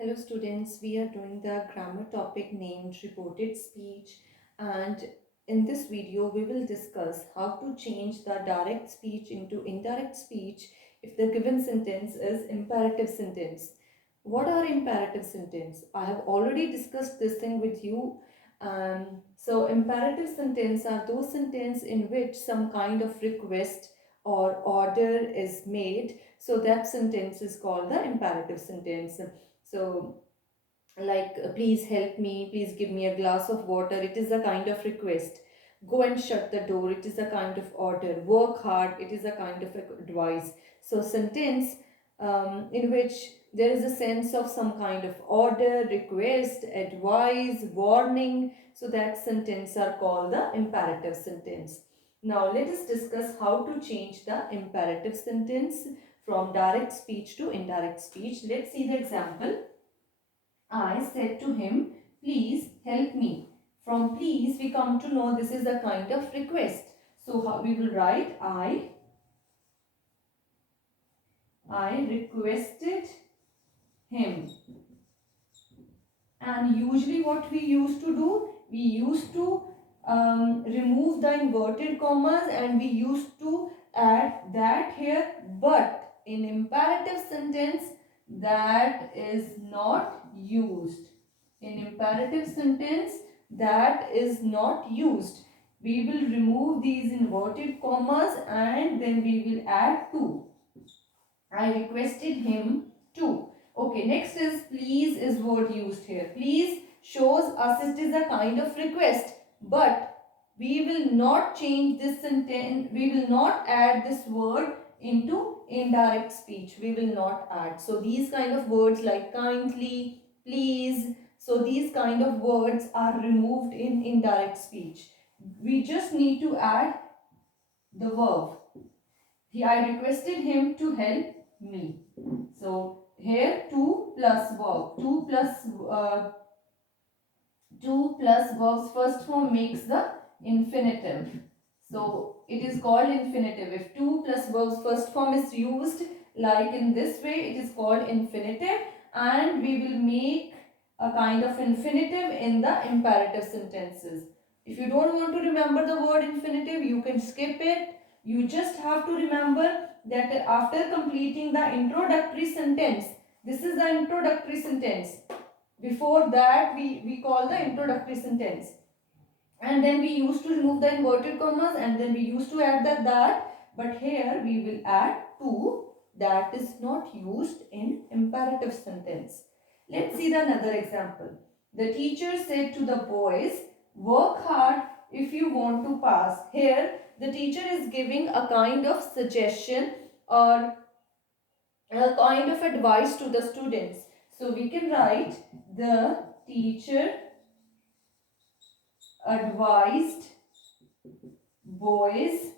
Hello students, we are doing the grammar topic named reported speech, and in this video we will discuss how to change the direct speech into indirect speech if the given sentence is imperative sentence. What are imperative sentence? I have already discussed this thing with you. So imperative sentence are those sentences in which some kind of request or order is made. So that sentence is called the imperative sentence. So, like, please help me, please give me a glass of water. It is a kind of request. Go and shut the door. It is a kind of order. Work hard. It is a kind of advice. So, sentence in which there is a sense of some kind of order, request, advice, warning. So, that sentence are called the imperative sentence. Now, let us discuss how to change the imperative sentence from direct speech to indirect speech. Let's see the example. I said to him, please help me. From please, we come to know this is a kind of request. So how we will write I requested him. And usually what we used to do, we used to remove the inverted commas and we used to add that here. But in imperative sentence, that is not used. In imperative sentence, that is not used. We will remove these inverted commas and then we will add to. I requested him to. Okay, next is please is word used here. Please shows us it is a kind of request, but we will not change this sentence. We will not add this word into indirect speech. We will not add. So these kind of words like kindly, please, so these kind of words are removed in indirect speech. We just need to add the verb. I requested him to help me. So here 2 plus verb. 2 plus verb's first form makes the infinitive. So it is called infinitive. If 2 plus verb's first form is used like in this way, it is called infinitive, and we will make a kind of infinitive in the imperative sentences. If you don't want to remember the word infinitive, you can skip it. You just have to remember that after completing the introductory sentence, this is the introductory sentence. Before that, we call the introductory sentence. And then we used to remove the inverted commas and then we used to add that. But here we will add to. That is not used in imperative sentence. Let's see the another example. The teacher said to the boys, work hard if you want to pass. Here the teacher is giving a kind of suggestion or a kind of advice to the students. So we can write the teacher advised boys.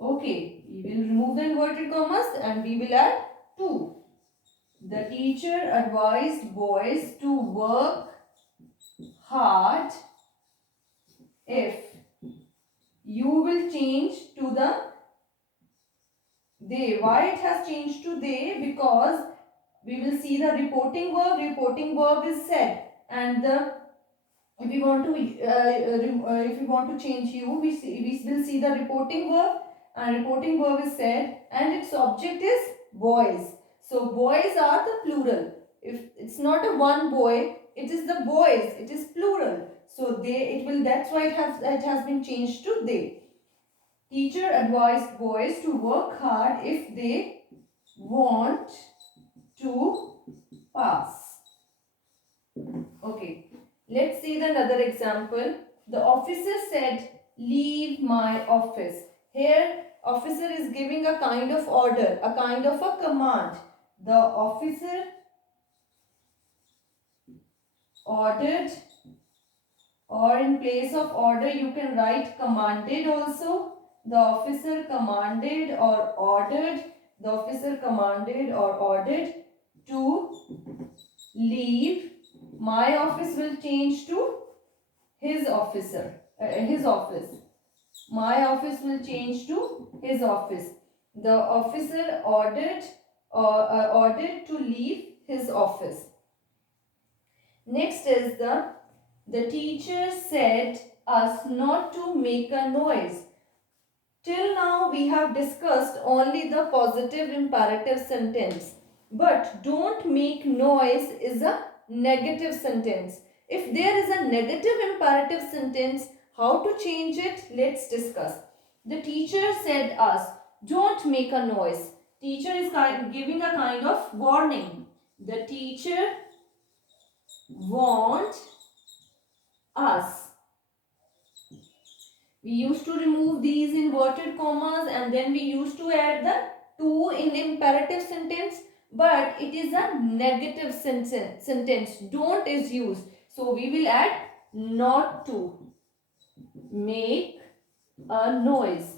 Okay, we will remove the inverted commas and we will add to. The teacher advised boys to work hard if. You will change to the they. Why it has changed to they? Because we will see the reporting verb. Reporting verb is said, and the if we want to change you, we will see the reporting verb, and reporting verb is said, and its object is boys. So boys are the plural. If it's not a one boy, it is the boys. It is plural. So they. It will. That's why it has been changed to they. Teacher advised boys to work hard if they want to pass. Okay. Let's see the another example. The officer said, leave my office. Here, officer is giving a kind of order, a kind of a command. The officer ordered, or in place of order, you can write commanded also. The officer commanded or ordered. The officer commanded or ordered to leave. My office will change to his office. My office will change to his office. The officer ordered to leave his office. Next is the teacher said us not to make a noise. Till now we have discussed only the positive imperative sentence. But don't make noise is a negative sentence. If there is a negative imperative sentence, how to change it? Let's discuss. The teacher said us, don't make a noise. Teacher is giving a kind of warning. The teacher warned us. We used to remove these inverted commas and then we used to add the to in imperative sentence, but it is a negative sentence. Don't is used. So we will add not to make a noise.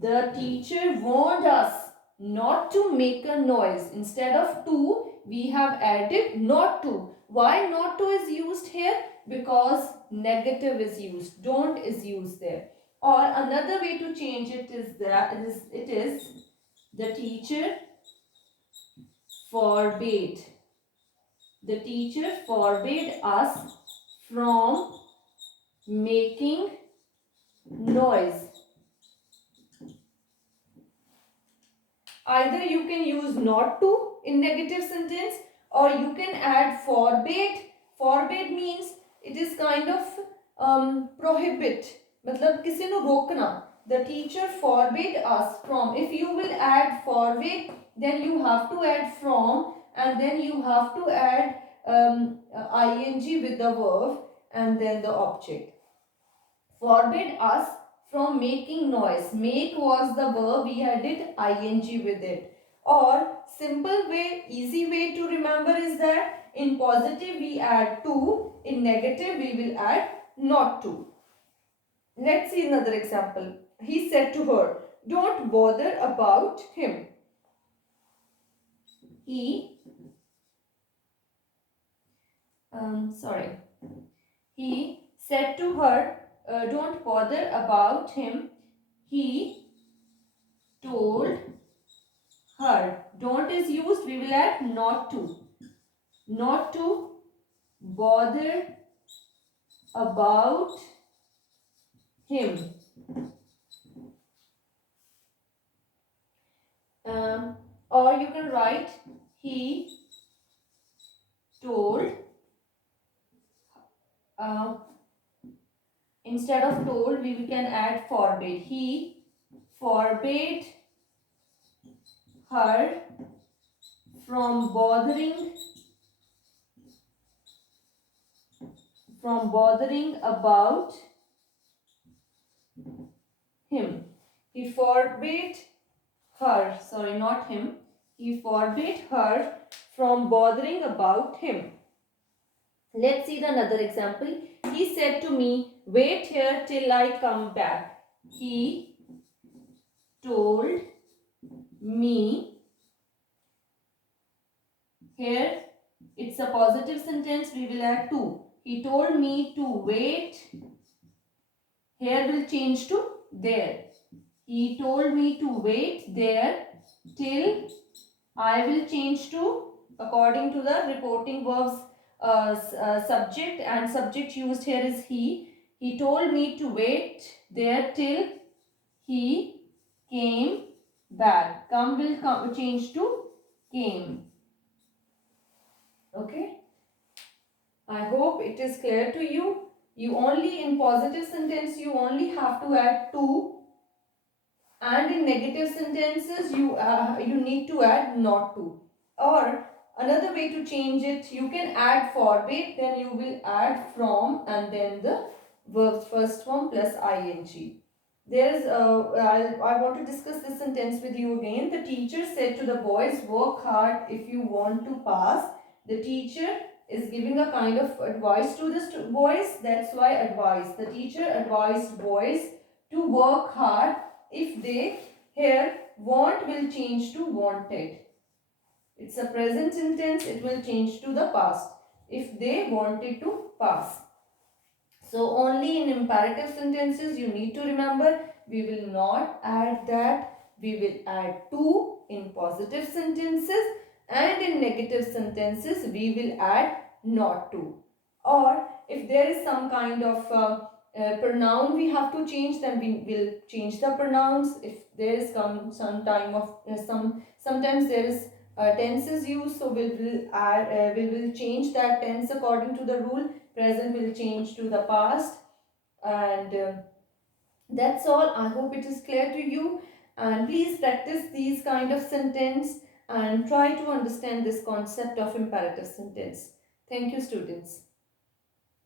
The teacher warned us not to make a noise. Instead of to, we have added not to. Why not to is used here? Because negative is used. Don't is used there. Or another way to change it is the teacher forbade. The teacher forbade us from making noise. Either you can use not to in negative sentence or you can add forbade. Forbade means it is kind of prohibit. मतलब किसी को रोकना. The teacher forbade us from. If you will add forbade, then you have to add from and then you have to add ing with the verb and then the object. Forbade us from making noise. Make was the verb, we added ing with it. Or simple way, easy way to remember is that in positive we add to, in negative we will add not to. Let's see another example. He said to her, don't bother about him. He said to her, don't bother about him. He told her. Don't is used, we will add not to. Not to bother about him. Or you can write he told. Instead of told, we can add forbade. He forbade her from bothering about him. He forbade her, sorry, not him. He forbade her from bothering about him. Let's see another example. He said to me, wait here till I come back. He told me. Here it's a positive sentence, we will add to. He told me to wait. Here will change to there. He told me to wait there till I will change to according to the reporting verbs subject, and subject used here is he. He told me to wait there till he came back. Come will change to came. Okay. I hope it is clear to you. You only in positive sentence you only have to add to, and in negative sentences you need to add not to. Or another way to change it, you can add forbade, then you will add from and then the verb first form plus ing. There's I want to discuss this sentence with you again. The teacher said to the boys, work hard if you want to pass. The teacher is giving a kind of advice to the boys. That's why advice. The teacher advised boys to work hard. If they, here want will change to wanted. It's a present sentence, it will change to the past. If they wanted to pass. So only in imperative sentences you need to remember, we will not add that, we will add to in positive sentences. And in negative sentences, we will add not to. Or if there is some kind of pronoun we have to change, then we will change the pronouns. If there is some time of sometimes there is tenses used, so we will change that tense according to the rule. Present will change to the past. And that's all. I hope it is clear to you. And please practice these kind of sentence and try to understand this concept of imperative sentence. Thank you, students.